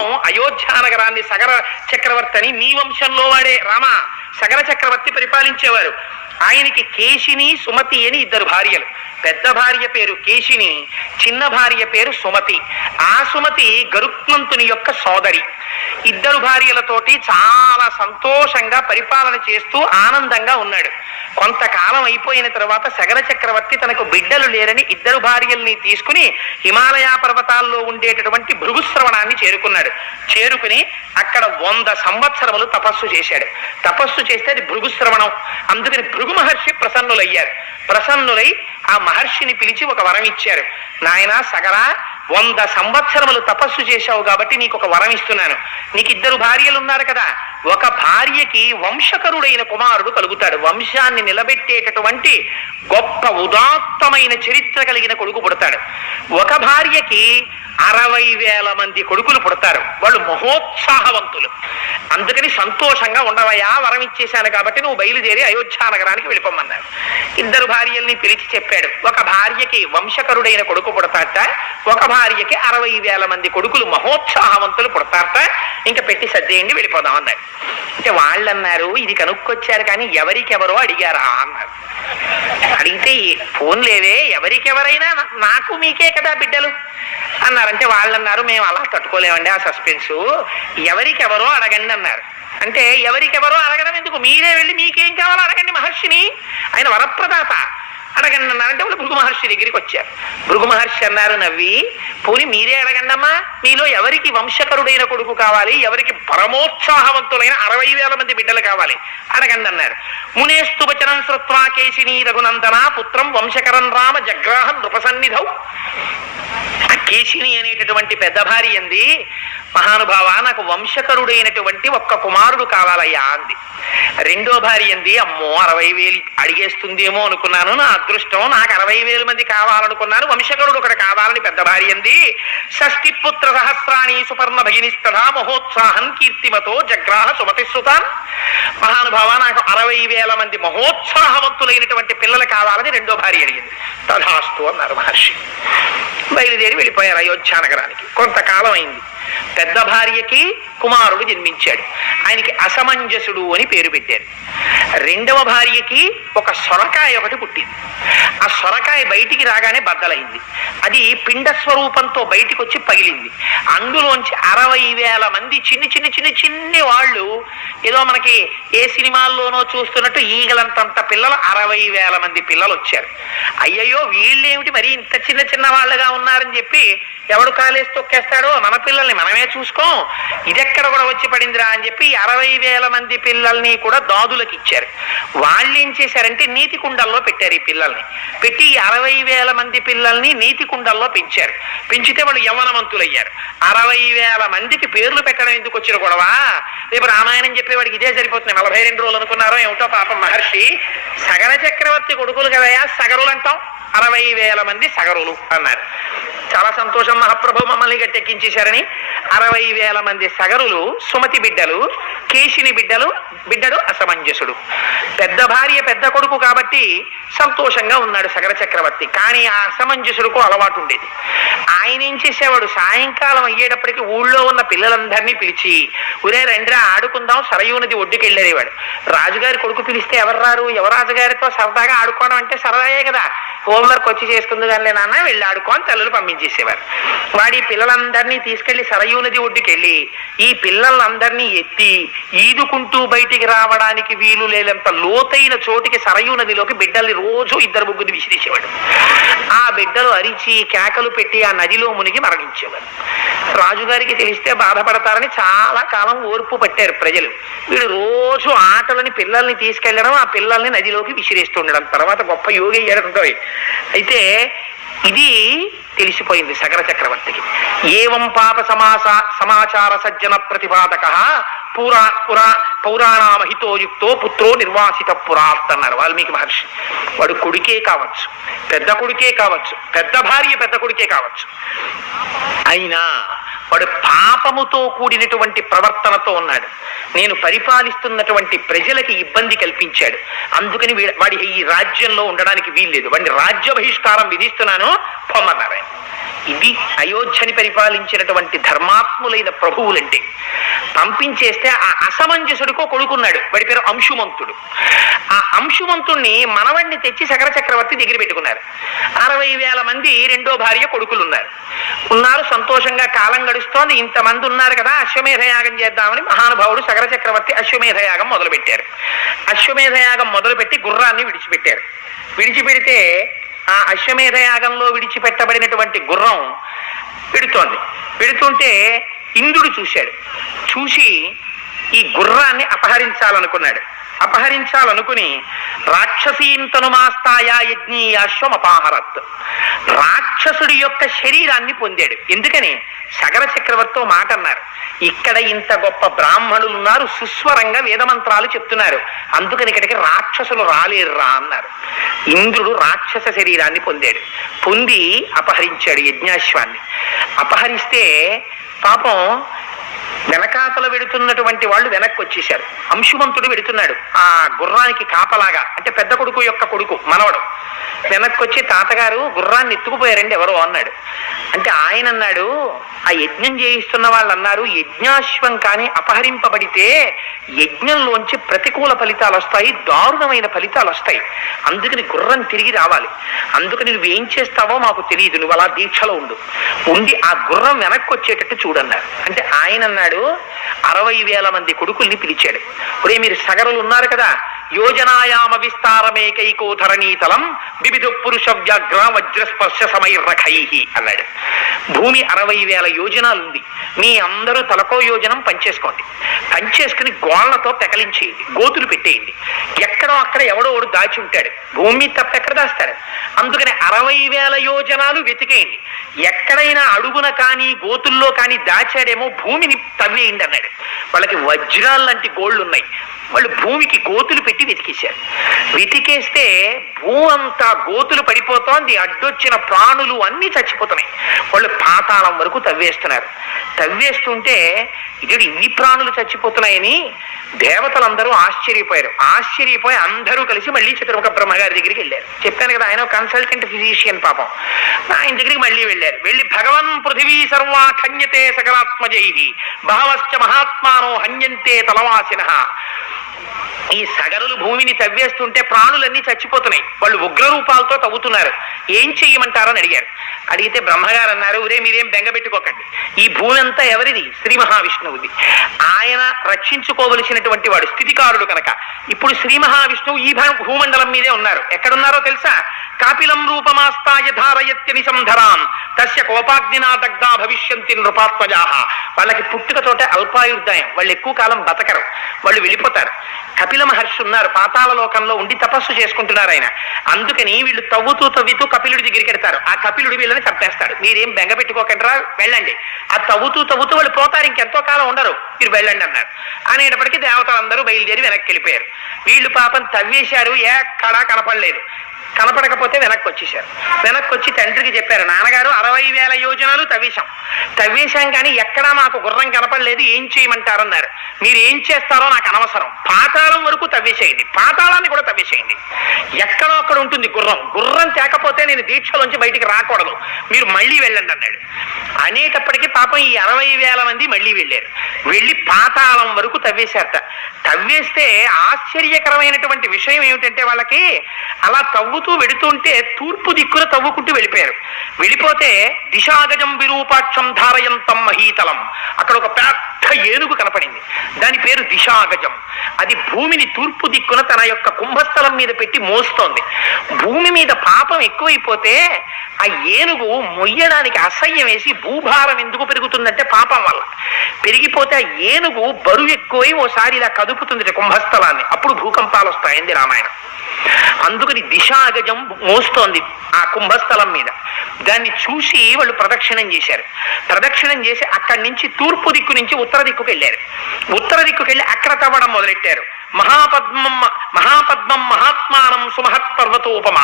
పూర్వం అయోధ్య నగరాన్ని సగర చక్రవర్తి అని మీ వంశంలో వాడే రామ సగర చక్రవర్తి పరిపాలించేవారు. ఆయనకి కేశిని సుమతి అని ఇద్దరు భార్యలు. పెద్ద భార్య పేరు కేశిని, చిన్న భార్య పేరు సుమతి. ఆ సుమతి గరుత్మంతుని యొక్క సోదరి. ఇద్దరు భార్యలతోటి చాలా సంతోషంగా పరిపాలన చేస్తూ ఆనందంగా ఉన్నాడు. కొంతకాలం అయిపోయిన తర్వాత సగర చక్రవర్తి తనకు బిడ్డలు లేరని ఇద్దరు భార్యల్ని తీసుకుని హిమాలయ పర్వతాల్లో ఉండేటటువంటి భృగుశ్రవణాన్ని చేరుకున్నాడు. చేరుకుని అక్కడ 100 సంవత్సరములు తపస్సు చేశాడు. తపస్సు చేస్తే అది భృగుశ్రవణం. అందుకని భృగు మహర్షి ప్రసన్నులయ్యారు. ప్రసన్నులై ఆ మహర్షిని పిలిచి ఒక వరం ఇచ్చారు. నాయనా సగర, 100 సంవత్సరములు తపస్సు చేశావు కాబట్టి నీకు ఒక వరం ఇస్తున్నాను. నీకు ఇద్దరు భార్యలు ఉన్నారు కదా, ఒక భార్యకి వంశకరుడైన కుమారుడు కలుగుతాడు. వంశాన్ని నిలబెట్టేటటువంటి గొప్ప ఉదాత్తమైన చరిత్ర కలిగిన కొడుకు పుడతాడు. ఒక భార్యకి 60,000 మంది కొడుకులు పుడతారు. వాళ్ళు మహోత్సాహవంతులు. అందుకని సంతోషంగా ఉండవయా, వరం ఇచ్చేశాను కాబట్టి నువ్వు బయలుదేరి అయోధ్య నగరానికి వెళ్ళిపోమన్నారు. ఇద్దరు భార్యల్ని పిలిచి చెప్పాడు. ఒక భార్యకి వంశకరుడైన కొడుకు పుడతాట, ఒక భార్యకి 60,000 మంది కొడుకులు మహోత్సాహవంతులు పుడతారట. ఇంకా పెట్టి సర్దేయండి, వెళ్ళిపోదాం అన్నారు. అంటే వాళ్ళు అన్నారు, ఇది కనుక్కొచ్చారు కానీ ఎవరికెవరో అడిగారా అన్నారు. అడిగితే ఫోన్ లేవే, ఎవరికెవరైనా నాకు మీకే కదా బిడ్డలు అన్నారంటే వాళ్ళు అన్నారు, మేము అలా తట్టుకోలేమండి ఆ సస్పెన్సు, ఎవరికెవరో అడగండి అన్నారు. అంటే ఎవరికెవరో అడగడం ఎందుకు, మీరే వెళ్ళి మీకేం కావాలో అడగండి మహర్షిని, ఆయన వరప్రదాత, అడగండి అన్నారంటే వాళ్ళు భృగు మహర్షి దగ్గరికి వచ్చారు. భృగు మహర్షి అన్నారు నవ్వి, పోని మీరే అడగండి అమ్మా, మీలో ఎవరికి వంశకరుడైన కొడుకు కావాలి, ఎవరికి పరమోత్సాహవంతులైన 60,000 మంది బిడ్డలు కావాలి, అడగండి అన్నారు. మునేస్తు వచనం శ్రుత్వా కేశిని రఘునందన పుత్రం వంశకరం రామ జగ్రాహం నృపసన్నిధౌ. ఆ కేశిని అనేటటువంటి పెద్ద భార్య అంది, మహానుభావ నాకు వంశకరుడైనటువంటి ఒక్క కుమారుడు కావాలయ్యా అంది. రెండో భార్య అంది, అమ్మో 60,000 అడిగేస్తుందేమో అనుకున్నాను, నా అదృష్టం, నాకు 60,000 మంది కావాలనుకున్నాను, వంశకరుడు ఒకటి కావాలని పెద్ద భార్య అంది. షష్ఠి పుత్ర సహస్రాణి సుపర్ణ భగినిస్తథా మహోత్సాహం కీర్తిమతో జగ్రాహ సుమతిశ్రుతాన్. మహానుభావ నాకు 60,000 మంది మహోత్సాహవంతులైనటువంటి పిల్లలు కావాలని రెండో భార్య అడిగింది. తథాస్తు అన్నారు మహర్షి. బయలుదేరి వెళ్ళిపోయారు అయోధ్య నగరానికి. కొంతకాలం అయింది. పెద్ద భార్యకి కుమారుడు జన్మించాడు. ఆయనకి అసమంజసుడు అని పేరు పెట్టారు. రెండవ భార్యకి ఒక సొరకాయ ఒకటి పుట్టింది. ఆ సొరకాయ బయటికి రాగానే బద్దలైంది. అది పిండ స్వరూపంతో బయటికి వచ్చి పగిలింది. అందులోంచి 60,000 మంది చిన్ని వాళ్ళు, ఏదో మనకి ఏ సినిమాల్లోనో చూస్తున్నట్టు ఈగలంతంత పిల్లలు, 60,000 మంది పిల్లలు వచ్చారు. అయ్యయ్యో వీళ్ళేమిటి మరి ఇంత చిన్న వాళ్ళగా ఉన్నారని చెప్పి ఎవడు కాలేసి తొక్కేస్తాడో, మన పిల్లల్ని మనమే చూసుకోం, ఇదెక్కడ కూడా వచ్చి పడిందిరా అని చెప్పి 60,000 మంది పిల్లల్ని కూడా దాదులకు ఇచ్చారు. వాళ్ళు ఏం చేశారంటే నీతి కుండల్లో పెట్టారు. ఈ పిల్లల్ని పెట్టి 60,000 మంది పిల్లల్ని నీతి కుండల్లో పెంచారు. పెంచితే వాళ్ళు యవ్వనవంతులయ్యారు. 60,000 మందికి పేర్లు పెట్టడం ఎందుకు వచ్చిన గొడవ, రేపు రామాయణం చెప్పేవాడికి ఇదే సరిపోతుంది. 42 రోజులు అనుకున్నారో ఏమిటో పాపం మహర్షి. సగర చక్రవర్తి కొడుకులు కదయా సగరులు అంటాం, 60,000 మంది సగరులు అన్నారు. చాలా సంతోషం, మహాప్రభు మమ్మల్ని గట్టెక్కించేశారని. 60,000 మంది సగరులు సుమతి బిడ్డలు, కేశిని బిడ్డడు అసమంజసుడు. పెద్ద భార్య పెద్ద కొడుకు కాబట్టి సంతోషంగా ఉన్నాడు సగర చక్రవర్తి. కానీ ఆ అసమంజసుడుకు అలవాటు ఉండేది. ఆయన ఏం చేసేవాడు, సాయంకాలం అయ్యేటప్పటికి ఊళ్ళో ఉన్న పిల్లలందరినీ పిలిచి, ఒరే రండిరా ఆడుకుందాం, సరయూ నది ఒడ్డుకి వెళ్ళేవాడు. రాజుగారి కొడుకు పిలిస్తే ఎవరు రారు, యువరాజుగారితో సరదాగా ఆడుకోవడం అంటే సరదాయే కదా, హోంవర్క్ వచ్చి చేసుకుంది కానీ నాన్న వెళ్ళి ఆడుకోని తల్లులు పంపించేసేవారు. వాడి పిల్లలందరినీ తీసుకెళ్లి సరయూ నది ఒడ్డుకి వెళ్ళి ఈ పిల్లలందరినీ ఎత్తి ఈదుకుంటూ బయటికి రావడానికి వీలు లేనంత లోతైన చోటికి సరయూ నదిలోకి బిడ్డల్ని రోజు 2-3 విసిరేసేవాడు. ఆ బిడ్డలు అరిచి కేకలు పెట్టి ఆ నదిలో మునిగి మరణించేవారు. రాజుగారికి తెలిస్తే బాధపడతారని చాలా కాలం ఓర్పు పట్టారు ప్రజలు. వీడు రోజు ఆటలని పిల్లల్ని తీసుకెళ్లడం, ఆ పిల్లల్ని నదిలోకి విసిరేస్తుండడం. తర్వాత గొప్ప యోగి అయ్యాడంతో. అయితే ఇది తెలిసిపోయింది సగర చక్రవర్తికి. ఏవం పాప సమాచార సజ్జన ప్రతిపాదక పౌరాణామహితోయుక్తో పుత్రో నిర్వాసిత పురాత్ అన్నారు వాల్మీకి మహర్షి. వాడు కొడుకే కావచ్చు, పెద్ద కొడుకే కావచ్చు, పెద్ద భార్య పెద్ద కొడుకే కావచ్చు, అయినా వాడు పాపముతో కూడినటువంటి ప్రవర్తనతో ఉన్నాడు. నేను పరిపాలిస్తున్నటువంటి ప్రజలకి ఇబ్బంది కల్పించాడు. అందుకని వాడి ఈ రాజ్యంలో ఉండడానికి వీల్లేదు, వాడిని రాజ్య బహిష్కారం విధిస్తున్నాను పొమ్మన్నారు. ఇది అయోధ్యని పరిపాలించినటువంటి ధర్మాత్ములైన ప్రభువులంటే. పంపించేస్తే ఆ అసమంజసుడికో కొడుకున్నాడు, వాడి పేరు అంశుమంతుడు. ఆ అంశుమంతుణ్ణి మనవడిని తెచ్చి సగర చక్రవర్తి దగ్గర పెట్టుకున్నారు. 60,000 మంది రెండో భార్య కొడుకులు ఉన్నారు. సంతోషంగా కాలం గడుస్తోంది. ఇంతమంది ఉన్నారు కదా, అశ్వమేధయాగం చేద్దామని మహానుభావుడు సగర చక్రవర్తి అశ్వమేధయాగం మొదలుపెట్టారు. అశ్వమేధయాగం మొదలుపెట్టి గుర్రాన్ని విడిచిపెట్టారు. విడిచిపెడితే ఆ అశ్వమేధయాగంలో విడిచిపెట్టబడినటువంటి గుర్రం పెడుతుంటే ఇంద్రుడు చూశాడు. చూసి ఈ గుర్రాన్ని అపహరించాలనుకున్నాడు. అపహరించాలనుకుని రాక్షసీంతనుమాస్తాయా యజ్ఞీయాశ్వమపాహరత్, రాక్షసుడి యొక్క శరీరాన్ని పొందాడు. ఎందుకని? సగర చక్రవర్తితో మాట అన్నారు, ఇక్కడ ఇంత గొప్ప బ్రాహ్మణులు ఉన్నారు, సుస్వరంగా వేదమంత్రాలు చెప్తున్నారు, అందుకని ఇక్కడికి రాక్షసులు రాలేరురా అన్నారు. ఇంద్రుడు రాక్షస శరీరాన్ని పొందాడు. పొంది అపహరించాడు యజ్ఞాశ్వాన్ని. అపహరిస్తే పాపం వెనకాతల వెడుతున్నటువంటి వాళ్ళు వెనక్కి వచ్చేశారు. అంశుమంతుడు వెడుతున్నాడు ఆ గుర్రానికి కాపలాగా, అంటే పెద్ద కొడుకు యొక్క కొడుకు మనవడు. వెనక్కి వచ్చి, తాతగారు గుర్రాన్ని ఎత్తుకుపోయారండి ఎవరో అన్నాడు. అంటే ఆయన అన్నాడు, ఆ యజ్ఞం చేయిస్తున్న వాళ్ళు అన్నారు, యజ్ఞాశ్వం కానీ అపహరింపబడితే యజ్ఞంలోంచి ప్రతికూల ఫలితాలు వస్తాయి, దారుణమైన ఫలితాలు వస్తాయి, అందుకని గుర్రం తిరిగి రావాలి, అందుకని నువ్వేం చేస్తావో మాకు తెలియదు, నువ్వు అలా దీక్షలో ఉండి ఆ గుర్రం వెనక్కి వచ్చేటట్టు చూడన్నారు. అంటే ఆయన అన్నాడు, 60,000 మంది కొడుకుల్ని పిలిచాడు. ఇప్పుడే మీరు సగరులు ఉన్నారు కదా, యోజనాయామ విస్తారమేకైకో ధరణీతలం వివిధ పురుష వ్యాఘ్ర వజ్రస్పర్శ సమైర్రఖై అన్నాడు. భూమి 60,000 యోజనాలు ఉంది, మీ అందరూ తలకో యోజనం పంచేసుకోండి. పంచేసుకుని గోళ్లతో పెకలించేయండి, గోతులు పెట్టేయండి. ఎక్కడో అక్కడ ఎవడో ఒకడు దాచి ఉంటాడు, భూమి తప్ప ఎక్కడ దాస్తాడు. అందుకని 60,000 యోజనాలు వెతికేయండి. ఎక్కడైనా అడుగున కానీ గోతుల్లో కానీ దాచాడేమో భూమిని తవ్వేయండి అన్నాడు. వాళ్ళకి వజ్రాలు లాంటి గోళ్ళు ఉన్నాయి. వాళ్ళు భూమికి గోతులు పెట్టి వెతికేశారు. వెతికేస్తే భూ అంతా గోతులు పడిపోతోంది, అడ్డొచ్చిన ప్రాణులు అన్నీ చచ్చిపోతున్నాయి. వాళ్ళు పాతాళం వరకు తవ్వేస్తున్నారు. తవ్వేస్తుంటే ఇటు ఇన్ని ప్రాణులు చచ్చిపోతున్నాయని దేవతలందరూ ఆశ్చర్యపోయారు. ఆశ్చర్యపోయి అందరూ కలిసి మళ్ళీ చతుర్ముఖ బ్రహ్మగారి దగ్గరికి వెళ్ళారు. చెప్పాను కదా, ఆయన కన్సల్టెంట్ ఫిజిషియన్ పాపం. ఆయన దగ్గరికి మళ్ళీ వెళ్ళారు. వెళ్ళి, భగవన్ పృథివీ సర్వా ఖన్యతే సకలాత్మజై బహవశ్చ మహాత్మానో హన్యంతే తలవాసిన. ఈ సగరులు భూమిని తవ్వేస్తుంటే ప్రాణులన్నీ చచ్చిపోతున్నాయి, వాళ్ళు ఉగ్రరూపాలతో తవ్వుతున్నారు, ఏం చెయ్యమంటారని అడిగారు. అడిగితే బ్రహ్మగారు అన్నారు, ఒరే మీరేం బెంగపెట్టుకోకండి, ఈ భూమి అంతా ఎవరిది? శ్రీ మహావిష్ణువుది. ఆయన రక్షించుకోవలసినటువంటి వాడు, స్థితికారుడు కనుక. ఇప్పుడు శ్రీ మహావిష్ణువు ఈ భూమండలం మీదే ఉన్నారు. ఎక్కడున్నారో తెలుసా? కాపిలం రూపమాస్తాయ ధారయత్యని సంధరాం తస్య కోపాగ్నినా దగ్ధా భవిష్యంతి నృపాత్మజాహ. వాళ్ళకి పుట్టుకతోటే అల్పాయుర్దాయం, వాళ్ళు ఎక్కువ కాలం బతకరు, వాళ్ళు వెళ్ళిపోతారు. కపిల మహర్షి ఉన్నారు, పాతాళ లోకంలో ఉండి తపస్సు చేసుకుంటున్నారు ఆయన. అందుకని వీళ్ళు తవ్వుతూ కపిలుడి దగ్గరికి వెళ్తారు. ఆ కపిలుడు వీళ్ళని చంపేస్తాడు. మీరేం బెంగ పెట్టుకోకండి రా, వెళ్ళండి. ఆ తవ్వుతూ వాళ్ళు పోతారు, ఇంకెంతో కాలం ఉండరు, మీరు వెళ్ళండి అన్నారు. అనేటప్పటికీ దేవతలందరూ బయలుదేరి వెనక్కి వెళ్ళిపోయారు. వీళ్ళు పాపం తవ్వేశారు, ఎక్కడా కనపడలేదు. కనపడకపోతే వెనక్కి వచ్చేసారు. వెనక్కి వచ్చి తండ్రికి చెప్పారు, నాన్నగారు 60,000 యోజనాలు తవ్వేశాం కానీ ఎక్కడా మాకు గుర్రం కనపడలేదు, ఏం చేయమంటారన్నారు. మీరు ఏం చేస్తారో నాకు అనవసరం, పాతాళం వరకు తవ్వేసేయండి, పాతాళాన్ని కూడా తవ్వేసేయండి, ఎక్కడో అక్కడ ఉంటుంది గుర్రం తేకపోతే నేను దీక్షలోంచి బయటికి రాకూడదు, మీరు మళ్ళీ వెళ్ళండి అన్నాడు. అనేటప్పటికీ పాపం ఈ 60,000 మంది మళ్ళీ వెళ్ళారు. వెళ్ళి పాతాళం వరకు తవ్వేశారట. తవ్వేస్తే ఆశ్చర్యకరమైనటువంటి విషయం ఏమిటంటే, వాళ్ళకి అలా తవ్వుతూ వెడుతుంటే తూర్పు దిక్కున తవ్వుకుంటూ వెళ్ళిపోయారు. వెళ్ళిపోతే దిశాగజం విరూపాక్షం ధారయంతం మహీతలం, అక్కడ ఒక పెద్ద ఏనుగు కనపడింది. దాని పేరు దిశాగజం. అది భూమిని తూర్పు దిక్కున తన యొక్క కుంభస్థలం మీద పెట్టి మోస్తోంది. భూమి మీద పాపం ఎక్కువైపోతే ఆ ఏనుగు మొయ్యడానికి అసహ్యం వేసి, భూభారం ఎందుకు పెరుగుతుందంటే పాపం వల్ల పెరిగిపోతే ఆ ఏనుగు బరువు ఎక్కువై ఓసారి ఇలా కదుపుతుంది కుంభస్థలాన్ని, అప్పుడు భూకంపాలు వస్తాయండి రామాయణం. అందుకని దిశాగజం మోస్తోంది ఆ కుంభస్థలం మీద. దాన్ని చూసి వాళ్ళు ప్రదక్షిణం చేశారు. ప్రదక్షిణం చేసి అక్కడి నుంచి తూర్పు దిక్కు నుంచి ఉత్తర దిక్కుకు వెళ్ళారు. ఉత్తర దిక్కుకు వెళ్ళి అక్కడ తవ్వడం మొదలెట్టారు. మహాపద్మం మహాత్మానం సుమహత్ పర్వతోపమ,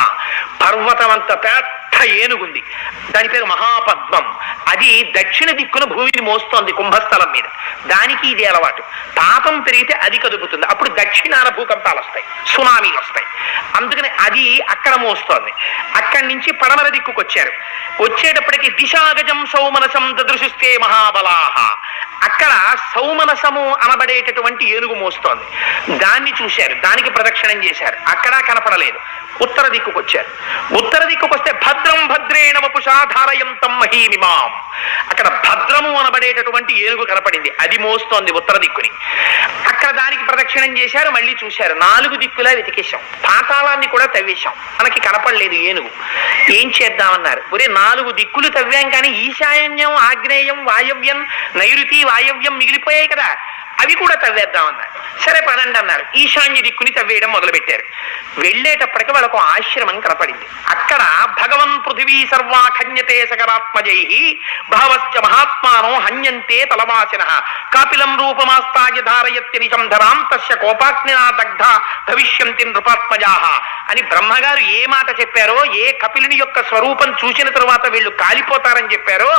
పర్వతం అంత పెద్ద ఏనుగుంది, దాని పేరు మహాపద్మం. అది దక్షిణ దిక్కున భూమిని మోస్తోంది కుంభస్థలం మీద. దానికి ఇది అలవాటు. తాపం పెరిగితే అది కదుపుతుంది, అప్పుడు దక్షిణాన భూకంపాలు వస్తాయి, సునామీలు వస్తాయి. అందుకని అది అక్కడ మోస్తోంది. అక్కడి నుంచి పడమర దిక్కుకు వచ్చారు. వచ్చేటప్పటికి దిశాగజం సౌమనసం దదృశిస్తే మహాబలాహ. అక్కడ సౌమనసము అనబడేటటువంటి ఏనుగు మోస్తోంది. దాన్ని చూశారు, దానికి ప్రదక్షిణం చేశారు. అక్కడ కనపడలేదు. ఉత్తర దిక్కుకు వచ్చారు. ఉత్తర దిక్కుకు వస్తే భద్రం భద్రేణ వపుషా ధారయంతం మహీమిమాం. అక్కడ భద్రము అనబడేటటువంటి ఏనుగు కనపడింది, అది మోస్తోంది ఉత్తర దిక్కుని. అక్కడ దానికి ప్రదక్షిణం చేశారు, మళ్ళీ చూశారు. 4 దిక్కులా వెతికేశాం, పాతాళాన్ని కూడా తవ్వేశాం, మనకి కనపడలేదు ఏనుగు. ఏం చేద్దామన్నారు. ఒరే 4 దిక్కులు తవ్వాం కానీ ఈశాన్యం, ఆగ్నేయం, వాయవ్యం, నైరుతి, వాయవ్యం మిగిలిపోయాయి కదా, అవి కూడా తవ్వేద్దామన్నారు. సరే పదండి అన్నారు. ఈశాన్య దిక్కుని తవ్వేయడం మొదలుపెట్టారు. వెళ్ళేటప్పటికి వాళ్ళకు ఆశ్రమం కనపడింది. అక్కడ భగవన్ పృథివీ సర్వా ఖన్యతే సకరాత్మజై భావశ్చ మహాత్మానో హన్యంతే తలవాసిన కాపిలం రూపమాస్తాయ ధారయత్యనిశం ధరాం తస్య కోపాగ్నినా దగ్ధ భవిష్యంతి నృపాత్మజా అని బ్రహ్మగారు ఏ మాట చెప్పారో, ఏ కపిలుని యొక్క స్వరూపం చూసిన తరువాత వీళ్ళు కాలిపోతారని చెప్పారో,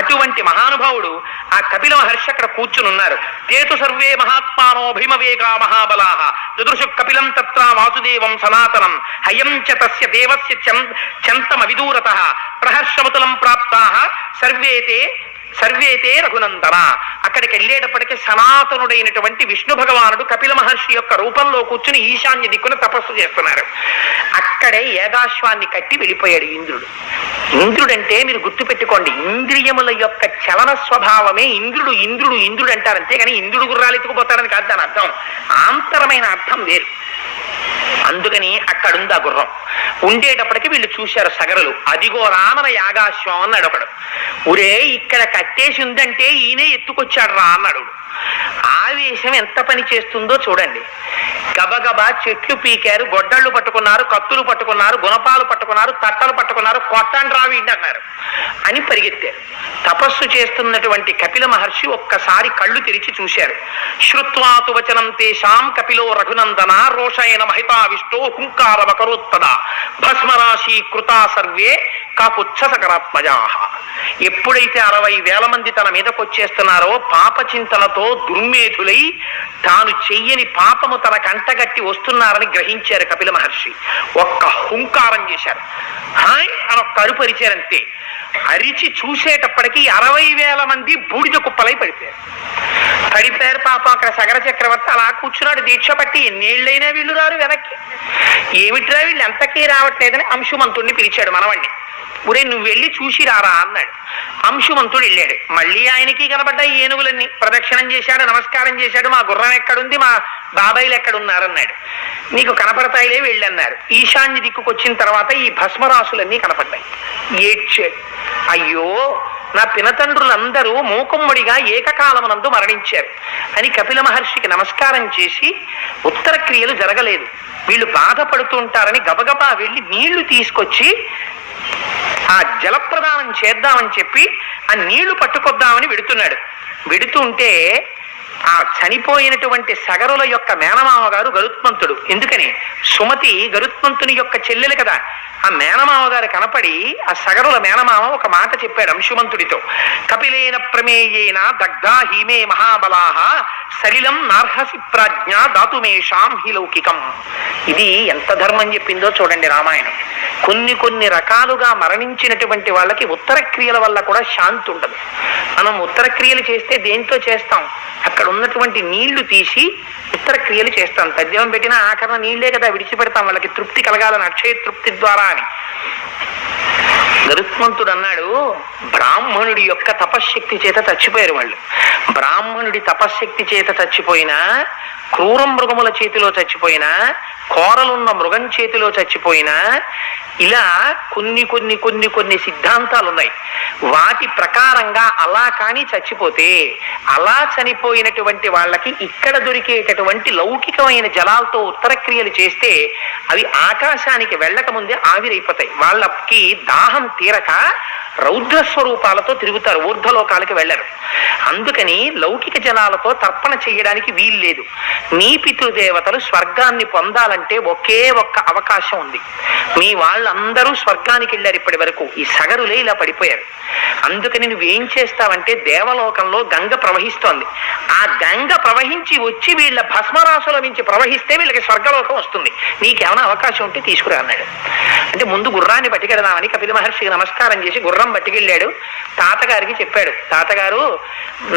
అటువంటి మహానుభావుడు ఆ కపిల మహర్షి అక్కడ కూర్చునున్నారు. తేతు సర్వే మహాత్మానో భీమవేగా మహాబలాః దదృశు కపిలం తత్ర వాసుదేవం సనాతనం హయం చ తస్య దేవస్య చంతమవిదూరతః ప్రహర్షముతులం ప్రాప్తాః సర్వేతే రఘునందన. అక్కడికి వెళ్ళేటప్పటికీ సనాతనుడైనటువంటి విష్ణు భగవానుడు కపిల మహర్షి యొక్క రూపంలో కూర్చుని ఈశాన్య దిక్కున తపస్సు చేస్తున్నారు. అక్కడే ఏదాశ్వాన్ని కట్టి వెళ్ళిపోయాడు ఇంద్రుడు. ఇంద్రుడంటే మీరు గుర్తు పెట్టుకోండి, ఇంద్రియముల యొక్క చలన స్వభావమే ఇంద్రుడు. ఇంద్రుడు ఇంద్రుడు అంటారు, అంతేగాని ఇంద్రుడు గుర్రాలు ఎత్తుకుపోతాడని కాదు దాని అర్థం. ఆంతరమైన అర్థం వేరు. అందుకని అక్కడుంది ఆ గుర్రం. ఉండేటప్పటికి వీళ్ళు చూశారు సగరులు. అదిగో రామన యాగాశ్వం అన్నాడు ఒకడు. ఒరే ఇక్కడ కట్టేసి ఉందంటే ఈయనే ఎత్తుకొచ్చాడు రా అన్నాడు. ఆవేశం ఎంత పని చేస్తుందో చూడండి. గబగబా చెట్లు పీకారు, గొడ్డళ్ళు పట్టుకున్నారు, కత్తులు పట్టుకున్నారు, గుణపాలు పట్టుకున్నారు, తట్టలు పట్టుకున్నారు, కొట్టండి రావిండి అన్నారు అని పరిగెత్తారు. తపస్సు చేస్తున్నటువంటి కపిల మహర్షి ఒక్కసారి కళ్ళు తెరిచి చూశారు. శ్రుత్వాతు వచనం తేషాం కపిలో రఘునందన రోషైన మహితావిష్టో హుంకారవకరోత్తద భస్మరాశి కృతా సర్వే కాకుత్సకరాత్మజాః. ఎప్పుడైతే 60,000 మంది తన మీదకు వచ్చేస్తున్నారో పాప చింతనతో దుర్మేధులై తాను చెయ్యని పాపము తన కంటగట్టి వస్తున్నారని గ్రహించారు కపిల మహర్షి. ఒక్క హుంకారం చేశారు, హాయ్ అని ఒక్క అరుపరిచారంతే. అరిచి చూసేటప్పటికీ 60,000 మంది బూడిద కుప్పలై పడిపోయారు. పాప అక్కడ సగర చక్రవర్తి అలా కూర్చున్నాడు దీక్ష పట్టి. ఎన్నేళ్ళైనా వీళ్ళు రారు వెనక్కి. ఏమిట్రా వీళ్ళు ఎంతకీ రావట్లేదని అంశుమంతుడిని పిలిచాడు మనవాణ్ణి. ఒరే నువ్వు వెళ్ళి చూసి రారా అన్నాడు. అంశుమంతుడు వెళ్ళాడు. మళ్ళీ ఆయనకి కనబడ్డాయి ఏనుగులన్నీ. ప్రదక్షిణం చేశాడు, నమస్కారం చేశాడు. మా గుర్రం ఎక్కడుంది, మా బాబాయిలు ఎక్కడున్నారన్నాడు. నీకు కనపడతాయిలే వెళ్ళన్నారు. ఈశాన్య దిక్కుకు వచ్చిన తర్వాత ఈ భస్మరాశులన్నీ కనపడ్డాయి. ఏడ్చాడు, అయ్యో నా పినతండ్రులందరూ మూకుమ్మడిగా ఏకకాలమునందు మరణించారు అని కపిల మహర్షికి నమస్కారం చేసి, ఉత్తర క్రియలు జరగలేదు, వీళ్ళు బాధపడుతుంటారని గబగబా వెళ్ళి నీళ్లు తీసుకొచ్చి ఆ జలప్రదానం చేద్దామని చెప్పి ఆ నీళ్లు పట్టుకొద్దామని వెడుతున్నాడు. వెడుతుంటే ఆ చనిపోయినటువంటి సగరుల యొక్క మేనమామ గారు గరుత్మంతుడు. ఎందుకని సుమతి గరుత్మంతుని యొక్క చెల్లెలు కదా. ఆ మేనమామ గారు కనపడి ఆ సగరుల మేనమామ ఒక మాట చెప్పాడు అంశుమంతుడితో. కపిలేన ప్రమేయేన దగ్ధా హీమే మహాబలాః సలిలం నార్హసి ప్రాజ్ఞ దాతుమేషాం హి లౌకికం. ఇది ఎంత ధర్మం చెప్పిందో చూడండి రామాయణం. కొన్ని రకాలుగా మరణించినటువంటి వాళ్ళకి ఉత్తర క్రియల వల్ల కూడా శాంతి ఉండదు. మనం ఉత్తర క్రియలు చేస్తే దేంతో చేస్తాం? అక్కడ ఉన్నటువంటి నీళ్లు తీసి ఉత్తర క్రియలు చేస్తాం. తద్యం పెట్టిన ఆఖరణ నీళ్లే కదా విడిచిపెడతాం, వాళ్ళకి తృప్తి కలగాలని, అక్షయ తృప్తి ద్వారా అని. గరుత్మంతుడు అన్నాడు, బ్రాహ్మణుడి యొక్క తపశ్శక్తి చేత చచ్చిపోయారు వాళ్ళు. బ్రాహ్మణుడి తపశ్శక్తి చేత చచ్చిపోయినా, క్రూర మృగముల చేతిలో చచ్చిపోయినా, కోరలున్న మృగం చేతిలో చచ్చిపోయినా, ఇలా కొన్ని సిద్ధాంతాలు ఉన్నాయి. వాటి ప్రకారంగా అలా కానీ చచ్చిపోతే, అలా చనిపోయినటువంటి వాళ్ళకి ఇక్కడ దొరికేటటువంటి లౌకికమైన జలాలతో ఉత్తర క్రియలు చేస్తే అవి ఆకాశానికి వెళ్ళక ముందే ఆవిరైపోతాయి. వాళ్ళకి దాహం తీరక రౌద్ర స్వరూపాలతో తిరుగుతారు, ఊర్ధ్వలోకాలకి వెళ్ళరు. అందుకని లౌకిక జనాలతో తర్పణ చేయడానికి వీల్లేదు. నీ పితృదేవతలు స్వర్గాన్ని పొందాలంటే ఒకే ఒక్క అవకాశం ఉంది. మీ వాళ్ళందరూ స్వర్గానికి వెళ్ళారు ఇప్పటి వరకు, ఈ సగరులే ఇలా పడిపోయారు. అందుకని నువ్వేం చేస్తావంటే, దేవలోకంలో గంగ ప్రవహిస్తోంది, ఆ గంగ ప్రవహించి వచ్చి వీళ్ళ భస్మరాశుల నుంచి ప్రవహిస్తే వీళ్ళకి స్వర్గలోకం వస్తుంది, నీకేమైనా అవకాశం ఉంటే తీసుకురా అన్నాడు. అంటే ముందు గుర్రాన్ని పట్టుకెడదామని కపిల మహర్షికి నమస్కారం చేసి గుర్రం పట్టుకెళ్ళాడు. తాతగారికి చెప్పాడు, తాతగారు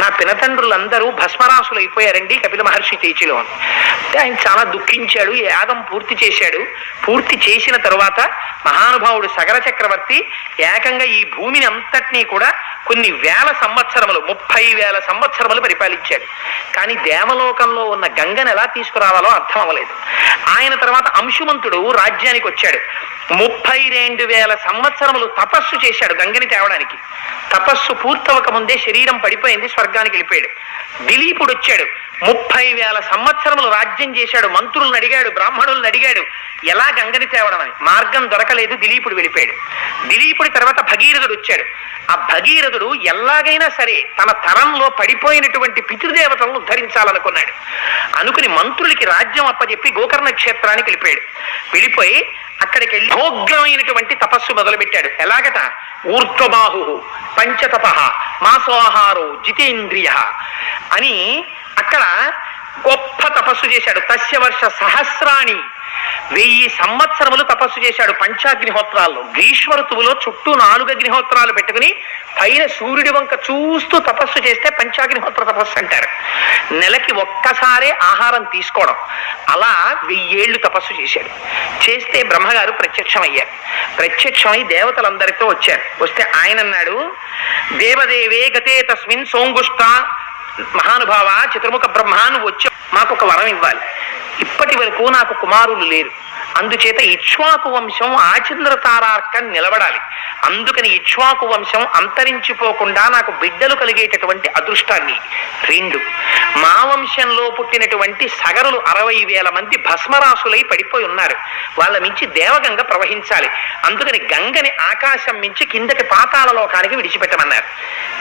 నా పినతండ్రులందరూ భస్మరాశులు అయిపోయారండి కపిల మహర్షి చేతిలో. ఆయన చాలా దుఃఖించాడు. యాగం పూర్తి చేశాడు. పూర్తి చేసిన తరువాత మహానుభావుడు సగర చక్రవర్తి ఏకంగా ఈ భూమిని అంతటినీ కూడా కొన్ని వేల సంవత్సరములు, 30,000 సంవత్సరములు పరిపాలించాడు. కానీ దేవలోకంలో ఉన్న గంగను ఎలా తీసుకురావాలో అర్థం అవ్వలేదు. ఆయన తర్వాత అంశుమంతుడు రాజ్యానికి వచ్చాడు. 32,000 సంవత్సరములు తపస్సు చేశాడు గంగని తేవడానికి. తపస్సు పూర్తవక ముందే శరీరం పడిపోయింది, స్వర్గానికి వెళ్ళిపోయాడు. దిలీపుడు వచ్చాడు, 30,000 సంవత్సరములు రాజ్యం చేశాడు. మంత్రులను అడిగాడు, బ్రాహ్మణులను అడిగాడు ఎలా గంగని తేవడం అని. మార్గం దొరకలేదు, దిలీపుడు వెళ్ళిపోయాడు. దిలీపుడి తర్వాత భగీరథుడు వచ్చాడు. ఆ భగీరథుడు ఎలాగైనా సరే తన తరంలో పడిపోయినటువంటి పితృదేవతలను ఉద్ధరించాలనుకున్నాడు. అనుకుని మంత్రులకి రాజ్యం అప్పచెప్పి గోకర్ణ క్షేత్రానికి వెళ్ళిపోయాడు. వెళ్ళిపోయి అక్కడికి వెళ్ళి భోగ్రమైనటువంటి తపస్సు మొదలుపెట్టాడు. ఎలాగట, ఊర్ధ్వబాహు పంచతప మాసోహారో జితేంద్రియ అని అక్కడ గొప్ప తపస్సు చేశాడు. తస్య వర్ష సహస్రాణి, 1000 సంవత్సరములు తపస్సు చేశాడు పంచాగ్నిహోత్రాల్లో. గ్రీష్మ ఋతువులో చుట్టూ 4 అగ్నిహోత్రాలు పెట్టుకుని పైన సూర్యుడి వంక చూస్తూ తపస్సు చేస్తే పంచాగ్నిహోత్ర తపస్సు అంటారు. నెలకి ఒక్కసారే ఆహారం తీసుకోవడం. అలా 1000 ఏళ్ళు తపస్సు చేశాడు. చేస్తే బ్రహ్మగారు ప్రత్యక్షమయ్యారు. ప్రత్యక్షమై దేవతలందరితో వచ్చారు. వస్తే ఆయన అన్నాడు, దేవదేవే గతే తస్మిన్ సోంగుష్ట, మహానుభావ చతుర్ముఖ బ్రహ్మ, నువ్వు వచ్చి మాకు ఒక వరం ఇవ్వాలి. ఇప్పటి వరకు నాకు కుమారులు లేరు, అందుచేత ఇక్ష్వాకు వంశం ఆచంద్ర తారార్కం నిలబడాలి. అందుకని ఇక్ష్వాకు వంశం అంతరించిపోకుండా నాకు బిడ్డలు కలిగేటటువంటి అదృష్టాన్ని. 2, మా వంశంలో పుట్టినటువంటి సగరులు 60,000 మంది భస్మరాశులై పడిపోయి ఉన్నారు, వాళ్ళ మించి దేవగంగ ప్రవహించాలి. అందుకని గంగని ఆకాశం మించి కిందకి పాతాళ లోకానికి విడిచిపెట్టమన్నారు.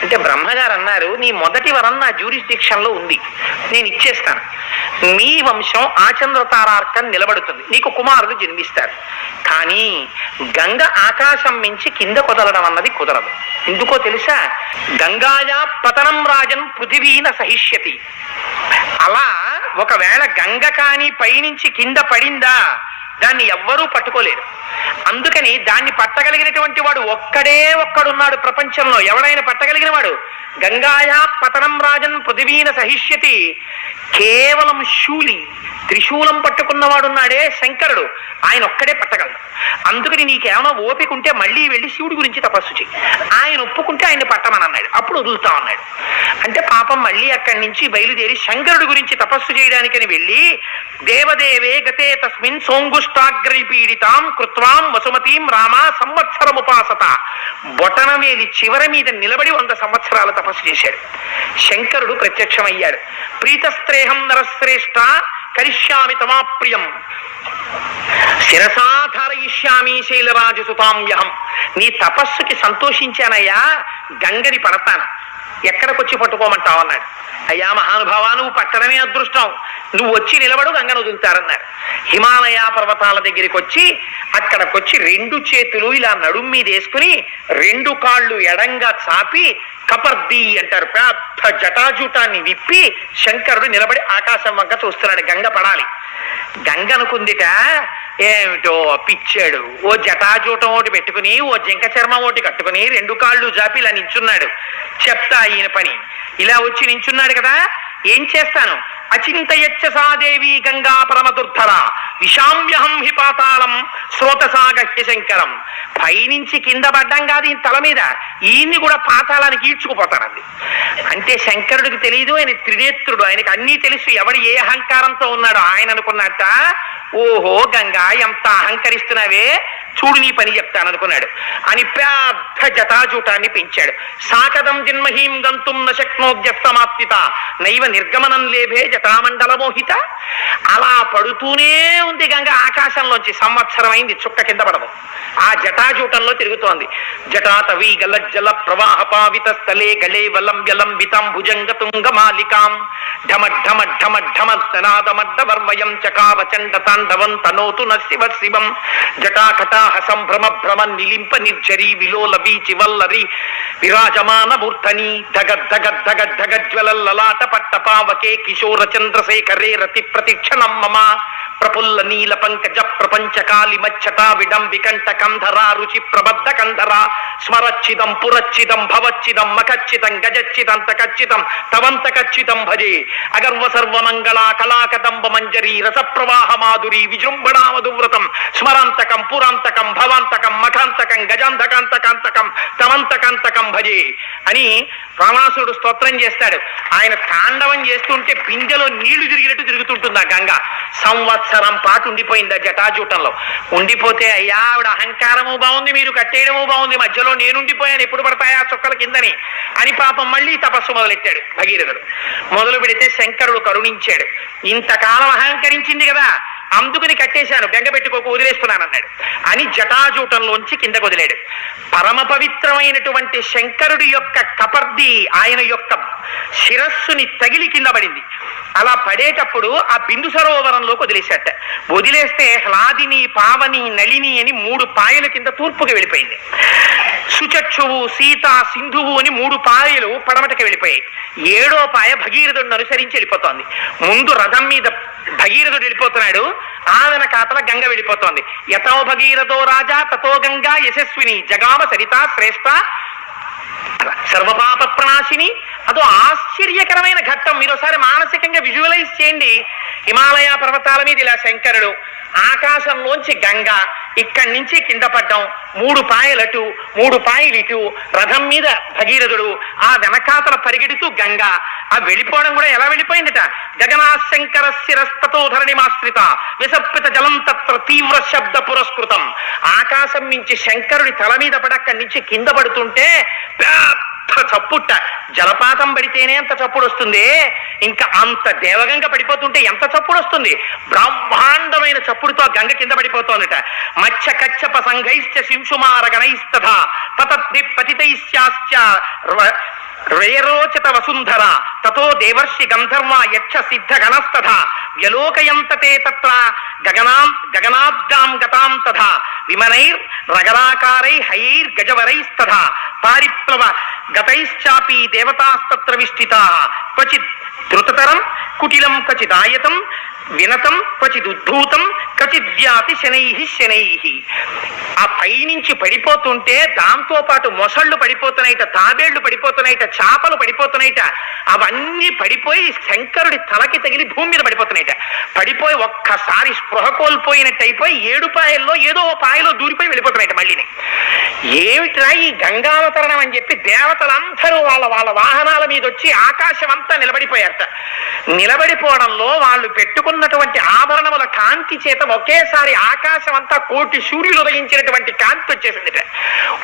అంటే బ్రహ్మగారు అన్నారు, నీ మొదటి వరం నా జ్యూరిస్డిక్షన్లో ఉంది, నేను ఇచ్చేస్తాను. మీ వంశం ఆచంద్ర తారార్కం నిలబడుతుంది, నీకు కుమారులు జన్మిస్తారు. కానీ గంగ ఆకాశం మించి కింద కుదలడం అన్నది కుదరదు. ఎందుకో తెలుసా, గంగాయా పతనం రాజన్ పృథివీన సహిష్యతి. అలా ఒకవేళ గంగ కాని పైనుంచి కింద పడిందా, దాన్ని ఎవ్వరూ పట్టుకోలేరు. అందుకని దాన్ని పట్టగలిగినటువంటి వాడు ఒక్కడే ఒక్కడున్నాడు ప్రపంచంలో. ఎవడైనా పట్టగలిగిన వాడు, గంగాయా పతనం రాజన్ పృథివీన సహిష్యతి, కేవలం శూలి, త్రిశూలం పట్టుకున్నవాడున్నాడే శంకరుడు, ఆయన ఒక్కడే పట్టగలడు. అందుకని నీకేమైనా ఓపిక ఉంటే మళ్ళీ వెళ్ళి శివుడి గురించి తపస్సు చెయ్యి, ఆయన ఒప్పుకుంటే ఆయన్ని పట్టమని అన్నాడు. అప్పుడు వదులుతా అన్నాడు. అంటే పాపం మళ్ళీ అక్కడి నుంచి బయలుదేరి శంకరుడి గురించి తపస్సు చేయడానికని వెళ్ళి, దేవదేవే గతే తస్మిన్ సోంగుష్టాగ్రై పీడితాం కృత్వాం వసుమతీం రామ సంవత్సరముపాసత, బొటనవేలి చివరి మీద నిలబడి 100 సంవత్సరాలు తపస్సు చేశాడు. శంకరుడు ప్రత్యక్షమయ్యాడు. ప్రీతస్త్రేహం నరశ్రేష్ఠ కరిష్యామి తమాప్రియం శిరసాధారయిష్యామి శైలరాజసుతామ్యహం. నీ తపస్సుకి సంతోషించానయ్యా, గంగని పడతాను, ఎక్కడికొచ్చి పట్టుకోమంటావు అన్నాడు. అయ్యా మహానుభావా, నువ్వు పట్టడమే అదృష్టం, నువ్వు వచ్చి నిలబడు, గంగను వదులుతారన్నారు. హిమాలయ పర్వతాల దగ్గరికి వచ్చి అక్కడికొచ్చి 2 చేతులు ఇలా నడుం మీద వేసుకుని 2 కాళ్ళు ఎడంగా చాపి కపర్ది అంటారు, పెద్ద జటాజూటాన్ని విప్పి శంకరుడు నిలబడి ఆకాశం వంక చూస్తున్నాడు. గంగ పడాలి. గంగ అనుకుందిట, ఏమిటో పిచ్చాడు, ఓ జటాజూటం ఒకటి పెట్టుకుని, ఓ జింక చర్మం ఒకటి కట్టుకుని 2 కాళ్ళు జాపి ఇలా నించున్నాడు. చెప్తా ఈయన పని. ఇలా వచ్చి నించున్నాడు కదా, ఏం చేస్తాను, అచింతయచ్చ సాదేవి గంగా పరమదుర్ధర విషామ్యహం హి పాతాళం శ్రోతసాగహ్య శంకరం. పైనుంచి కింద పడ్డం కాదు ఈ తల మీద, ఈయన్ని కూడా పాతాళానికి ఈడ్చుకుపోతానంది. అంటే శంకరుడికి తెలియదు, ఆయన త్రినేత్రుడు, ఆయనకి అన్నీ తెలుసు, ఎవడు ఏ అహంకారంతో ఉన్నాడో. ఆయన అనుకున్నట్ట, ఓహో గంగా ఎంత అహంకరిస్తున్నావే, చూడు నీ పని చెప్తాననుకున్నాడు. అని పెద్ద జటాజూటాన్ని పెంచాడు. సాకదం జన్మహీం గంతుం నశక్నోద్యస్తమాప్తిత నైవ నిర్గమనం లేభే జటామండల మోహిత. అలా పడుతూనే ఉంది గంగ ఆకాశంలోంచి. సంవత్సరం అయింది, చుక్క కింద పడదు. ఆ జటాజూటంలో తిరుగుతోంది. జటాతవీ గలజ్జల ప్రవాహ పావిత స్థలే గళే వలం వ్యలంబితాం భుజంగ తుంగ మాలికాం ఢమఢమఢమఢమస్తనాదమడ్డవర్వయం చకావచండ తాండవం తనోతు నశివ శివం జటాకటాహ సంభ్రమ భ్రమ నిలింప నిర్జరీ విలోల వీచి వల్లరి విరాజమాన మూర్ధని ధగద్ధగద్ధగద్ధగజ్వలల్లలాట పట్టపావకే కిశోర చంద్రశేఖరే రతి ప్రతిక్షణం మమ ప్రఫుల్ల నీల పంకజ ప్రపంచ కాళి మచ్చటా విడంబికంఠ కంధరా రుచి ప్రబద్ధ కంధరా స్మరచ్చితం పురచ్చితం భవచ్చితం మఖచ్చితం గజచ్చితం తకచ్చితం తవంతకచ్చితం భజే అగర్వ సర్వమంగళ కళాకదంబ మంజరీ రస ప్రవాహ మాధురి విజృంభణామధువ్రతం స్మరాంతకం పురాంతకం భవాంతకం మఖాంతకం గజాంతకాంతకాంతకం తవంతకాంతకం భజే అని రావణాసురుడు స్తోత్రం చేస్తాడు. ఆయన తాండవం చేస్తుంటే బిందెలో నీళ్లు తిరిగినట్టు తిరుగుతుంటుంది ఆ గంగ. సంవత్సరం పాటు ఉండిపోయింది ఆ జటాజూటంలో. ఉండిపోతే అయ్యా ఆవిడ అహంకారము బాగుంది, మీరు కట్టేయడము బాగుంది, మధ్యలో నేనుండిపోయాను, ఎప్పుడు పడతాయా చుక్కల కిందని అని పాపం మళ్ళీ తపస్సు మొదలెట్టాడు భగీరథుడు. మొదలు పెడితే శంకరుడు కరుణించాడు. ఇంతకాలం అహంకరించింది కదా, అందుకుని కట్టేశాను, బెంగ పెట్టుకోకు వదిలేస్తున్నాను అన్నాడు అని జటాజూటంలోంచి కిందకు వదిలాడు. పరమ పవిత్రమైనటువంటి శంకరుడి యొక్క కపర్ది ఆయన యొక్క శిరస్సుని తగిలి కింద పడింది. అలా పడేటప్పుడు ఆ బిందు సరోవరంలోకి వదిలేశాట. వదిలేస్తే హ్లాదిని పావని నళిని అని 3 పాయల కింద తూర్పుకి వెళ్ళిపోయింది. సుచక్షువు సీత సింధువు అని 3 పాయలు పడమటకి వెళ్ళిపోయాయి. 7వ పాయ భగీరథుడిని అనుసరించి వెళ్ళిపోతోంది. ముందు రథం మీద భగీరథుడు వెళ్ళిపోతున్నాడు, ఆ వెనకాతల గంగ వెళ్ళిపోతోంది. యతో భగీరథో రాజా తతో గంగా యశస్విని జగామ సరిత శ్రేష్ఠ సర్వపాప ప్రణాశిని. అదో ఆశ్చర్యకరమైన ఘట్టం. మీరు ఒకసారి మానసికంగా విజువలైజ్ చేయండి. హిమాలయ పర్వతాల మీద ఇలా శంకరుడు, ఆకాశంలోంచి గంగ, ఇక్కడి నుంచి కింద పడ్డం, 3 పాయలటు 3 పాయలు ఇటు, రథం మీద భగీరథుడు, ఆ వెనకాతల పరిగెడుతూ గంగ. ఆ వెళ్ళిపోవడం కూడా ఎలా వెళ్ళిపోయిందట, గగనాశంకర శిరస్తతో ధరణిమాశ్రిత విసర్పిత జలం తత్ర తీవ్ర శబ్ద పురస్కృతం. ఆకాశం నుంచి శంకరుడి తల మీద పడి అక్కడి నుంచి కింద పడుతుంటే చప్పుట్ట, జలపాతం పడితేనే అంత చప్పుడు వస్తుంది, ఇంకా అంత దేవగంగ పడిపోతుంటే ఎంత చప్పుడు వస్తుంది. బ్రహ్మాండమైన చప్పుడుతో గంగ కింద పడిపోతోందట. మత్స్య కచ్చప సంఘైశ్చ శింశుమార గణైస్తథ పతద్భి పతితైశ్చాశ్చ రేరోచత వసుంధర తతో దేవర్షి గంధర్వ యక్ష సిద్ధ గణస్తథ వ్యలోకయంతతే తత్ర గగనాబ్జాం గతాం తథా విమనైర్ రగరాకారై హయైర్ గజవరైస్తథా పారిప్లవ గతైశ్చాపి దేవతాస్తత్ర విష్ఠితాః క్వచిత్ ధృతతరం కుటిలం క్వచిదాయతం వినతం క్వచిదుద్భూతం క్వచిద్యాతి శనైః. ఆ పైనుంచి పడిపోతుంటే దాంతో పాటు మొసళ్ళు పడిపోతున్నాయిట, తాబేళ్లు పడిపోతున్నాయిట, చేపలు పడిపోతున్నాయిట. అవన్నీ పడిపోయి శంకరుడి తలకి తగిలి భూమి మీద పడిపోతున్నాయిట. పడిపోయి ఒక్కసారి స్పృహ కోల్పోయినట్టు అయిపోయి 7 పాయల్లో ఏదో పాయలో దూరిపోయి వెళ్ళిపోతున్నాయిట. మళ్ళీని ఏమిట్రా ఈ గంగావతరణం అని చెప్పి దేవతలందరూ వాళ్ళ వాళ్ళ వాహనాల మీద వచ్చి ఆకాశం అంతా నిలబడిపోయారట. నిలబడిపోవడంలో వాళ్ళు పెట్టుకున్నటువంటి ఆభరణముల కాంతి చేత ఒకేసారి ఆకాశం అంతా 1 కోటి సూర్యులు ఉదయించినటువంటి కాంతి వచ్చేసిందిట.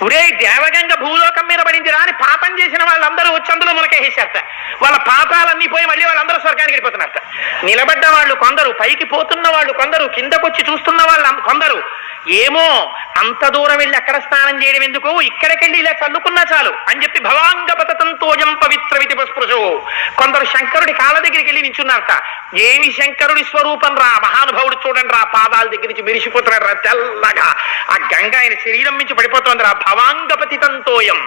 ఒరే దేవగంగ భూలోకం మీద పడిందిరా అని పాపం చేసిన వాళ్ళందరూ వచ్చి అందులో మనకేసారట. వాళ్ళ పాపాలన్నీ పోయి మళ్ళీ వాళ్ళందరూ స్వర్గానికి వెళ్ళిపోతున్నారట. నిలబడ్డ వాళ్ళు కొందరు, పైకి పోతున్న వాళ్ళు కొందరు, కిందకొచ్చి చూస్తున్న వాళ్ళు కొందరు. ఏమో అంత దూరం వెళ్ళి అక్కడ స్నానం చేయడం ఎందుకు, ఇక్కడికెళ్ళి ఇలా చల్లుకున్నా చాలు అని చెప్పి భవాంగ పతతంతోజం పవిత్ర వితిపస్పృశో. కొందరు శంకరుడి కాళ్ళ దగ్గరికి వెళ్ళి నించున్నారట. ఏమి శంకరుడి స్వరూపం రా, మహానుభావుడు చూడండి రా, పాదాల దగ్గర నుంచి మెరిసిపోతున్నాడు రా తెల్లగా. ఆ గంగ ఆయన శరీరం నుంచి పడిపోతోంది రా. భవాంగ పతితంతోయం,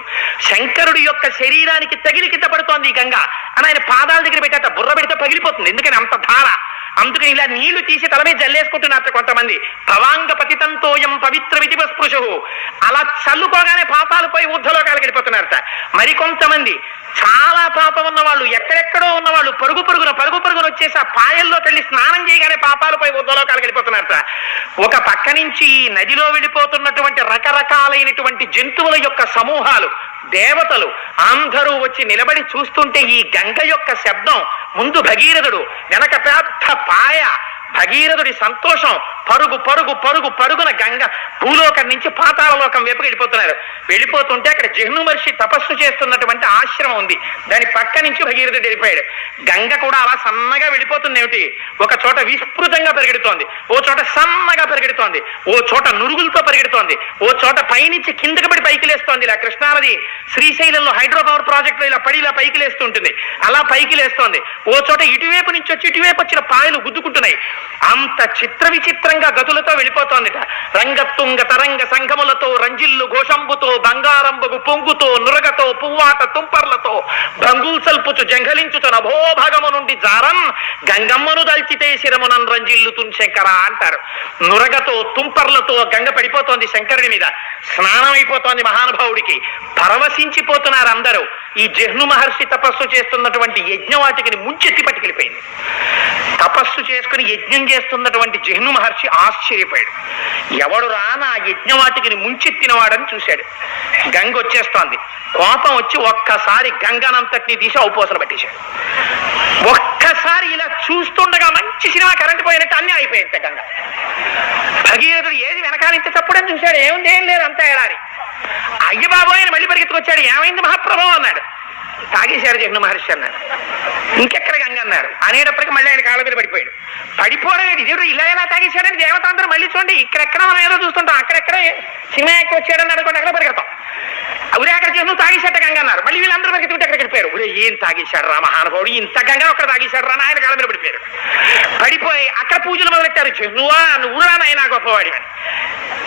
శంకరుడి యొక్క శరీరానికి తగిలి కింద పడుతోంది ఈ గంగ అని ఆయన పాదాల దగ్గర పెట్టాట. బుర్ర పెడితే పగిలిపోతుంది, ఎందుకని అంత ధార. అందుకని ఇలా నీళ్లు తీసి తల మీద జల్లేసుకుంటున్నారట కొంతమంది. భవాంగ పతితంతోయం పవిత్ర వితిపస్పృశు. అలా చల్లుకోగానే పాపాలు పోయి ఊర్ధ్వలోకాలకు వెళ్ళిపోతున్నారట. మరికొంతమంది చాలా పాపం ఉన్న వాళ్ళు, ఎక్కడెక్కడో ఉన్న వాళ్ళు పరుగు పరుగున వచ్చేసి ఆ పాయల్లో తల్లి స్నానం చేయగానే పాపాలు పోయి ఊర్ధ్వలోకాలకు వెళ్ళిపోతున్నారట. ఒక పక్క నుంచి నదిలో వెళ్ళిపోతున్నటువంటి రకరకాలైనటువంటి జంతువుల యొక్క సమూహాలు, దేవతలు అందరూ వచ్చి నిలబడి చూస్తుంటే ఈ గంగ యొక్క శబ్దం, ముందు భగీరథుడు, వెనక పెద్ద పాయ, భగీరథుడి సంతోషం, పరుగు పరుగు పరుగు పరుగున గంగ భూలోకం నుంచి పాతాళలోకం వైపు వెళ్ళిపోతున్నారు. వెళ్ళిపోతుంటే అక్కడ జహ్ను మహర్షి తపస్సు చేస్తున్నటువంటి ఆశ్రమం ఉంది, దాని పక్క నుంచి భగీరథుడు వెళ్ళిపోయాడు. గంగ కూడా అలా సన్నగా వెళ్ళిపోతుంది. ఏమిటి, ఒక చోట విస్తృతంగా పరిగెడుతోంది, ఓ చోట సన్నగా పరిగెడుతోంది, ఓ చోట నురుగులతో పరిగెడుతోంది, ఓ చోట పైనుంచి కిందకి పడి పైకి లేస్తోంది. ఇలా కృష్ణానది శ్రీశైలంలో హైడ్రో పవర్ ప్రాజెక్టులో ఇలా పడి ఇలా పైకి లేస్తుంటుంది, అలా పైకి లేస్తోంది. ఓ చోట ఇటువైపు నుంచి వచ్చి ఇటువైపు వచ్చిన పాయలు గుద్దుకుంటున్నాయి. అంత చిత్ర విచిత్రంగా గతులతో వెళ్ళిపోతోందిట. రంగతుంగ తరంగ సంఘములతో, రంజిల్లు ఘోషంబుతో, బంగారంబగు పొంగుతో, నురగతో, పువ్వాట తుంపర్లతో, భంగుల్సల్పుచు జంఘలించుచు నభోభాగము నుండి జారన్ గంగమ్మను దల్చితే శిరమునన్ రంజిల్లుతున్ శంకర అంటారు. నురగతో తుంపర్లతో గంగ పడిపోతోంది శంకరుడి మీద. స్నానం అయిపోతోంది మహానుభావుడికి. పరవశించిపోతున్నారు అందరూ. ఈ జహ్ను మహర్షి తపస్సు చేస్తున్నటువంటి యజ్ఞవాటికని ముంచెత్తి పట్టుకెళ్ళిపోయింది. తపస్సు చేసుకుని యజ్ఞం చేస్తున్నటువంటి జహ్ను మహర్షి ఆశ్చర్యపోయాడు. ఎవడురా నా యజ్ఞవాటికని ముంచెత్తిన వాడని చూశాడు. గంగ వచ్చేస్తోంది. కోపం వచ్చి ఒక్కసారి గంగనంతటిని తీసి ఔపోసలు పట్టేశాడు. ఒక్కసారి ఇలా చూస్తుండగా మంచి సినిమా కరెంట్ పోయినట్టు అన్నీ అయిపోయింది గంగ. భగీరథుడు ఏది వెనకాలింత తప్పుడని చూశాడు. ఏముంది, ఏం లేదు, అంతా ఎడారి. అయ్య బాబు ఆయన మళ్ళీ పరిగెత్తుకొచ్చాడు. ఏమైంది మహాప్రభు అన్నాడు. తాగేశారు జహ్ను మహర్షి అన్నాడు. ఇంకెక్కడ గంగ అన్నారు. అనేటప్పటికీ మళ్ళీ ఆయన కాళ్ళ మీద పడిపోయాడు. పడిపోవడం దేవుడు ఇలా ఎలా తాగేశాడని దేవత అందరూ మళ్ళీ చూడండి. ఇక్కడెక్కడ మనం ఏదో చూస్తుంటాం, అక్కడెక్కడ సినిమా ఎక్కడ వచ్చాడని అనుకోండి, అక్కడ పరిగెడతాం. ఉరే అక్కడ జహ్ను తాగేశాట గంగ అన్నారు. మళ్ళీ వీళ్ళందరూ పరిగెత్తుకుంటే అక్కడ వెళ్ళిపోయారు. ఉరే ఏం తాగేశాడు రా మహానుభావుడు, ఇంత గంగ అక్కడ తాగేశాడు రా, ఆయన కాళ్ళ మీద పడిపోయారు. పడిపోయి అక్కడ పూజలు మొదలెట్టారు. జహ్నువా నువ్వురా నాయనా గొప్పవాడి అని.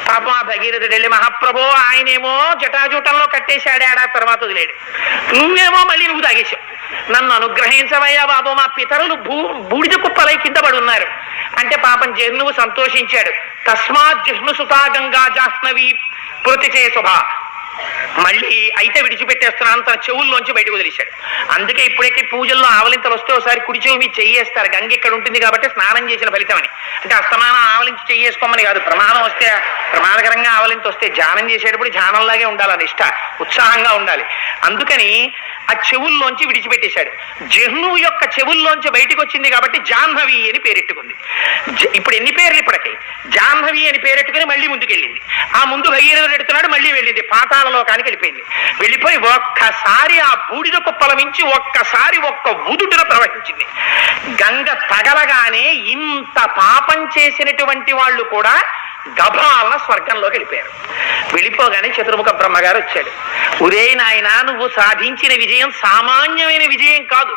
పాపం ఆ భగీరథుడు వెళ్ళి, మహాప్రభు ఆయనేమో జటాజూటంలో కట్టేశాడే, ఆ తర్వాత వదిలేడు. నువ్వేమో మళ్ళీ నువ్వు తాగేశావు. నన్ను అనుగ్రహించవయ్యా బాబు, మా పితరులు బూడిద కుప్పలై కింద పడి ఉన్నారు అంటే పాపం జహ్నువు సంతోషించాడు. తస్మాత్ జహ్ను సుతా గంగా జాహ్నవి ప్రతిచే శుభ. మళ్ళీ అయితే విడిచిపెట్టేస్తున్నాను తన చెవుల్లోంచి బయటకు వదిలేశాడు. అందుకే ఇప్పుడైతే పూజల్లో ఆవలింతలు వస్తే ఒకసారి కుడి చెవి మీద చెయ్యేస్తారు. గంగ ఇక్కడ ఉంటుంది కాబట్టి స్నానం చేసిన ఫలితం అని. అంటే అస్తమానం ఆవలించి చెయ్యేసుకోమని కాదు. ప్రమాదం వస్తే, ప్రమాదకరంగా ఆవలింత వస్తే ధ్యానం చేసేటప్పుడు ధ్యానంలాగే ఉండాలి, నిష్ట ఉత్సాహంగా ఉండాలి. అందుకని ఆ చెవుల్లోంచి విడిచిపెట్టేశాడు. జహ్నువు యొక్క చెవుల్లోంచి బయటకు వచ్చింది కాబట్టి జాహ్నవి అని పేరెట్టుకుంది. ఇప్పుడు ఎన్ని పేర్లు ఇప్పటికి? జాహ్నవి అని పేరెట్టుకుని మళ్ళీ ముందుకెళ్ళింది. ఆ ముందు భగీరథుడు ఎడుతున్నాడు, మళ్ళీ వెళ్ళింది పాతాళలోకానికి వెళ్ళిపోయింది. వెళ్ళిపోయి ఒక్కసారి ఆ బూడిద కుప్పల నుంచి ఒక్కసారి ఒక్క ఉదుటిన ప్రవహించింది. గంగ తగలగానే ఇంత పాపం చేసినటువంటి వాళ్ళు కూడా గభాలన స్వర్గంలోకి వెళ్ళిపోయారు. వెళ్ళిపోగానే చతుర్ముఖ బ్రహ్మగారు వచ్చాడు. ఉరే నాయన, నువ్వు సాధించిన విజయం సామాన్యమైన విజయం కాదు,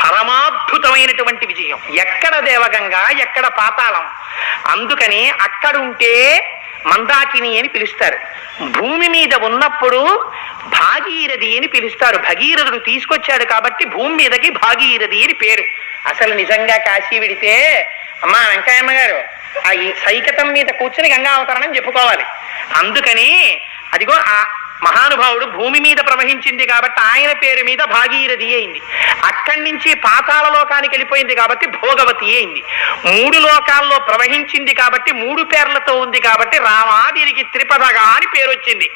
పరమాద్భుతమైనటువంటి విజయం. ఎక్కడ దేవగంగా, ఎక్కడ పాతాళం. అందుకని అక్కడుంటే మందాకిని అని పిలుస్తారు. భూమి మీద ఉన్నప్పుడు భాగీరథి అని పిలుస్తారు. భగీరథుడు తీసుకొచ్చాడు కాబట్టి భూమి మీదకి భాగీరథి అని పేరు. అసలు నిజంగా కాశీ విడితే అమ్మా వెంకయ్యమ్మ గారు ఆ ఈ సైకతం మీద కూర్చుని గంగా అవతరణం చెప్పుకోవాలి. అందుకని అదిగో ఆ మహానుభావుడు భూమి మీద ప్రవహించింది కాబట్టి ఆయన పేరు మీద భాగీరథి అయింది. అక్కడి నుంచి పాతాళ లోకానికి వెళ్ళిపోయింది కాబట్టి భోగవతి అయింది. 3 లోకాల్లో ప్రవహించింది కాబట్టి 3 పేర్లతో ఉంది కాబట్టి రామాదిరికి త్రిపదగా అని పేరు వచ్చింది.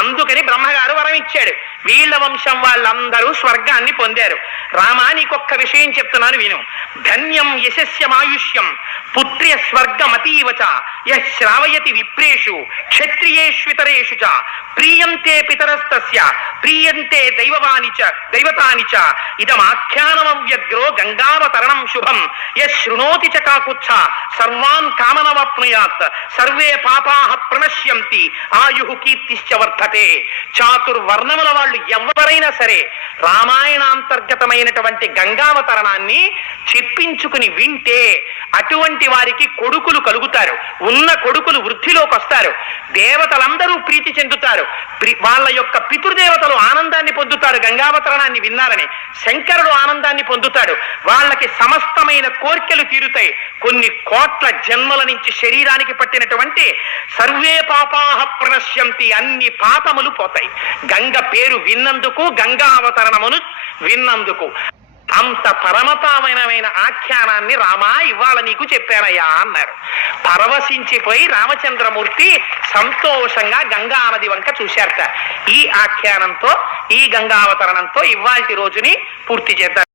అందుకని బ్రహ్మగారు వరం ఇచ్చాడు. వీళ్ళ వంశం వాళ్ళందరూ స్వర్గాన్ని పొందారు. రామా, నీకొక్క విషయం చెప్తున్నాను విను. ధన్యం యశస్యమాయుష్యం పుత్ర్య స్వర్గమతీవచ యః శ్రావయతి విప్రేషు క్షత్రియేష్వితరేషు చ ప్రీయంతే పితరస్తస్య ప్రీయంతే దైవతాని చ ఇదమాఖ్యానమవ్యగ్రో గంగావతరణం శుభం యః శృణోతి చ కాకుత్స సర్వాన్ కామనవాప్నుయాత్ సర్వే పాపాః ప్రణశ్యంతి ఆయుః కీర్తిశ్చ వర్ధతే. చాతుర్వర్ణముల వాళ్ళు ఎవరైనా సరే రామాయణాంతర్గతమైనటువంటి గంగావతరణాన్ని చెప్పించుకుని వింటే అటువంటి వారికి కొడుకులు కలుగుతారు. ఉన్న కొడుకులు వృద్ధిలోకి వస్తారు. దేవతలందరూ ప్రీతి చెందుతారు. వాళ్ళ యొక్క పితృదేవతలు ఆనందాన్ని పొందుతారు గంగావతరణాన్ని విన్నారని. శంకరుడు ఆనందాన్ని పొందుతాడు. వాళ్ళకి సమస్తమైన కోర్కెలు తీరుతాయి. కొన్ని కోట్ల జన్మల నుంచి శరీరానికి పట్టినటువంటి సర్వే పాపాః ప్రణశ్యంతి, అన్ని పాపములు పోతాయి గంగ పేరు విన్నందుకు, గంగావతరణమును విన్నందుకు. అంత పరమపావనమైన ఆఖ్యానాన్ని రామా ఇవాళ నీకు చెప్పానయ్యా అన్నారు. పరవశించిపోయి రామచంద్రమూర్తి సంతోషంగా గంగా నది వంక చూశారట. ఈ ఆఖ్యానంతో, ఈ గంగావతరణంతో ఇవాల్టి రోజుని పూర్తి చేద్దాం.